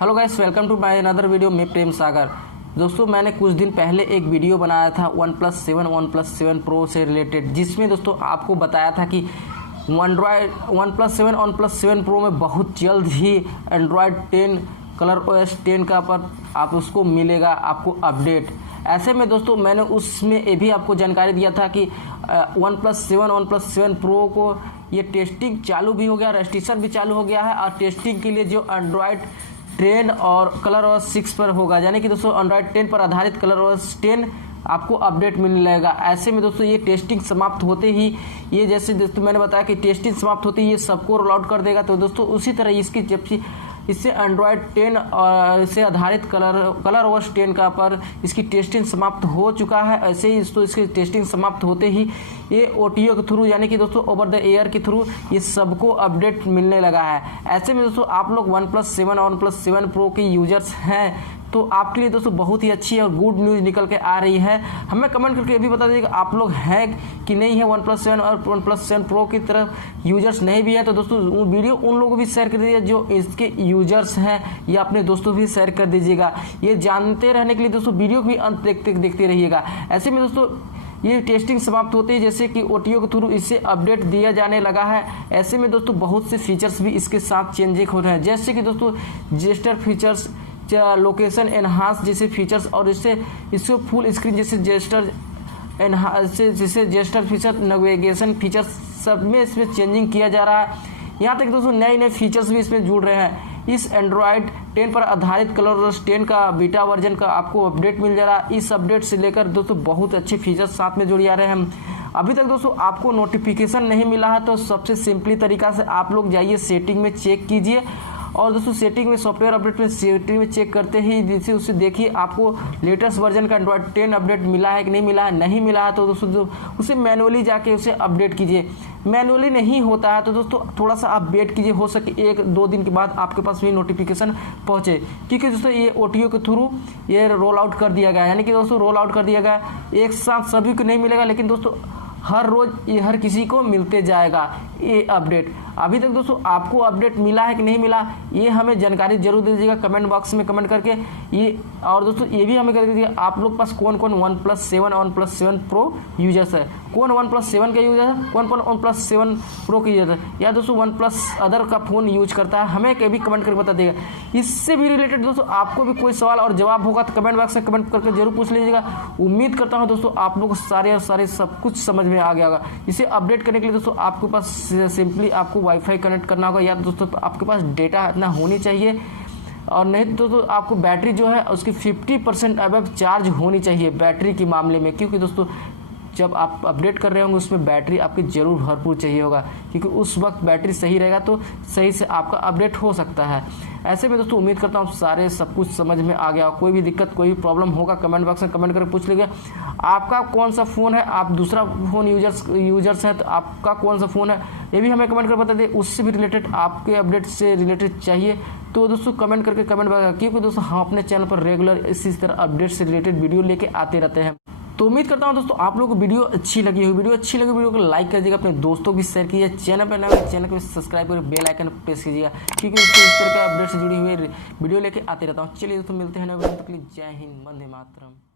Hello guys, welcome to my another video. मैं प्रेम सागर। दोस्तों, मैंने कुछ दिन पहले एक वीडियो बनाया था OnePlus 7 Pro से रिलेटेड, जिसमें दोस्तों आपको बताया था कि OnePlus 7 Pro में बहुत जल्द ही Android 10 ColorOS 10 का पर आप उसको मिलेगा आपको अपडेट। ऐसे में दोस्तों मैंने उसमें ये भी आपको जानकारी दिया था कि OnePlus 7 Pro को ये टेस्टिंग चालू भी हो गया, रजिस्ट्रेशन भी चालू हो गया है और टेस्टिंग के लिए जो Android 10 और ColorOS 6 पर होगा, यानी कि दोस्तों Android 10 पर आधारित ColorOS 10 आपको अपडेट मिलने लगेगा। ऐसे में दोस्तों ये टेस्टिंग समाप्त होते ही ये जैसे दोस्तों मैंने बताया कि टेस्टिंग समाप्त होते ही ये सबको रोल आउट कर देगा। तो दोस्तों उसी तरह इसकी जब इससे Android 10 और से आधारित ColorOS 10 का पर इसकी टेस्टिंग समाप्त हो चुका है। ऐसे ही दोस्तों इसकी टेस्टिंग समाप्त होते ही ये OTO के थ्रू, यानी कि दोस्तों ओवर द एयर के थ्रू ये सबको अपडेट मिलने लगा है। ऐसे में दोस्तों आप लोग OnePlus 7 Pro के यूजर्स हैं तो आपके लिए दोस्तों बहुत ही अच्छी और गुड न्यूज़ निकल के आ रही है। हमें कमेंट करके ये भी बता दीजिएगा आप लोग हैं कि नहीं है OnePlus 7 और OnePlus 7 Pro की तरफ यूजर्स नहीं भी है तो दोस्तों वीडियो उन लोगों को भी शेयर कर दीजिए जो इसके यूजर्स हैं, या अपने दोस्तों भी शेयर कर दीजिएगा। ये जानते रहने के लिए दोस्तों वीडियो भी अंत देखते रहिएगा। ऐसे में दोस्तों ये टेस्टिंग समाप्त होती है जैसे कि OTO के थ्रू इससे अपडेट दिया जाने लगा है। ऐसे में दोस्तों बहुत से फीचर्स भी इसके साथ चेंजिंग हो रहे हैं, जैसे कि दोस्तों जेस्टर फीचर्स, लोकेशन एनहांस जैसे फीचर्स और इससे फुल स्क्रीन जैसे जेस्टर एनहांस जैसे जेस्टर फीचर, नेविगेशन फीचर्स सब में इसमें चेंजिंग किया जा रहा है। यहाँ तक दोस्तों नए फीचर्स भी इसमें जुड़ रहे हैं। इस Android 10 पर आधारित ColorOS 10 का बीटा वर्जन का आपको अपडेट मिल जा रहा है। इस अपडेट से लेकर दोस्तों बहुत अच्छे फीचर्स साथ में जुड़ जा रहे हैं। अभी तक दोस्तों आपको नोटिफिकेशन नहीं मिला है तो सबसे सिंपली तरीका से आप लोग जाइए सेटिंग में चेक कीजिए, और दोस्तों सेटिंग में सॉफ्टवेयर अपडेट में सेटिंग में चेक करते ही जैसे उससे देखिए आपको लेटेस्ट वर्जन का Android 10 अपडेट मिला है कि नहीं मिला है। नहीं मिला है तो दोस्तों उसे मैनुअली जाके उसे अपडेट कीजिए। मैनुअली नहीं होता है तो दोस्तों थोड़ा सा आप वेट कीजिए, हो सके 1-2 दिन के बाद आपके पास भी नोटिफिकेशन पहुंचे, क्योंकि दोस्तों ये OTO के थ्रू ये रोल आउट कर दिया गया है, यानी कि दोस्तों रोल आउट कर दिया गया। एक साथ सभी को नहीं मिलेगा, लेकिन दोस्तों हर रोज ये हर किसी को मिलते जाएगा ये अपडेट। अभी तक दोस्तों आपको अपडेट मिला है कि नहीं मिला ये हमें जानकारी जरूर दे दीजिएगा कमेंट बॉक्स में कमेंट करके। ये और दोस्तों ये भी हमें कर दीजिएगा आप लोग पास कौन कौन OnePlus 7 और OnePlus 7 Pro यूजर्स है, कौन OnePlus 7 का यूजर है, कौन OnePlus 7 Pro का यूजर है, या दोस्तों OnePlus अदर का फ़ोन यूज करता है, हमें कभी कमेंट करके बता देगा। इससे भी रिलेटेड दोस्तों आपको भी कोई सवाल और जवाब होगा तो कमेंट बॉक्स में कमेंट करके जरूर पूछ लीजिएगा। उम्मीद करता हूँ दोस्तों आप लोग सारे सब कुछ समझ में आ गया होगा। इसे अपडेट करने के लिए दोस्तों आपके पास सिंपली आपको वाईफाई कनेक्ट करना होगा, या दोस्तों आपके पास डेटा इतना होनी चाहिए, और नहीं तो दोस्तों आपको बैटरी जो है उसकी 50% अबव चार्ज होनी चाहिए बैटरी के मामले में, क्योंकि दोस्तों जब आप अपडेट कर रहे होंगे उसमें बैटरी आपकी ज़रूर भरपूर चाहिए होगा, क्योंकि उस वक्त बैटरी सही रहेगा तो सही से आपका अपडेट हो सकता है। ऐसे में दोस्तों उम्मीद करता हूँ सारे सब कुछ समझ में आ गया। कोई भी दिक्कत कोई भी प्रॉब्लम होगा कमेंट बॉक्स में कमेंट करके पूछ लीजिए। आपका कौन सा फ़ोन है, आप दूसरा फ़ोन यूजर्स हैं तो आपका कौन सा फ़ोन है ये भी हमें कमेंट कर बता दें। उससे भी रिलेटेड आपके अपडेट से रिलेटेड चाहिए तो दोस्तों कमेंट करके कमेंट बता, क्योंकि दोस्तों हम अपने चैनल पर रेगुलर इसी तरह अपडेट से रिलेटेड वीडियो लेके आते रहते हैं। तो उम्मीद करता हूं दोस्तों आप लोगों को वीडियो अच्छी लगी वीडियो को लाइक कर दीजिएगा, अपने दोस्तों की शेयर कीजिए, चैनल पर नए चैनल को सब्सक्राइब करके बेल आइकन प्रेस कीजिएगा, क्योंकि इस तरह के अपडेट से जुड़ी हुई वीडियो लेके आते रहता हूँ। चलिए दोस्तों मिलते हैं नए वीडियो, तक के लिए जय हिंद, वंदे मातरम।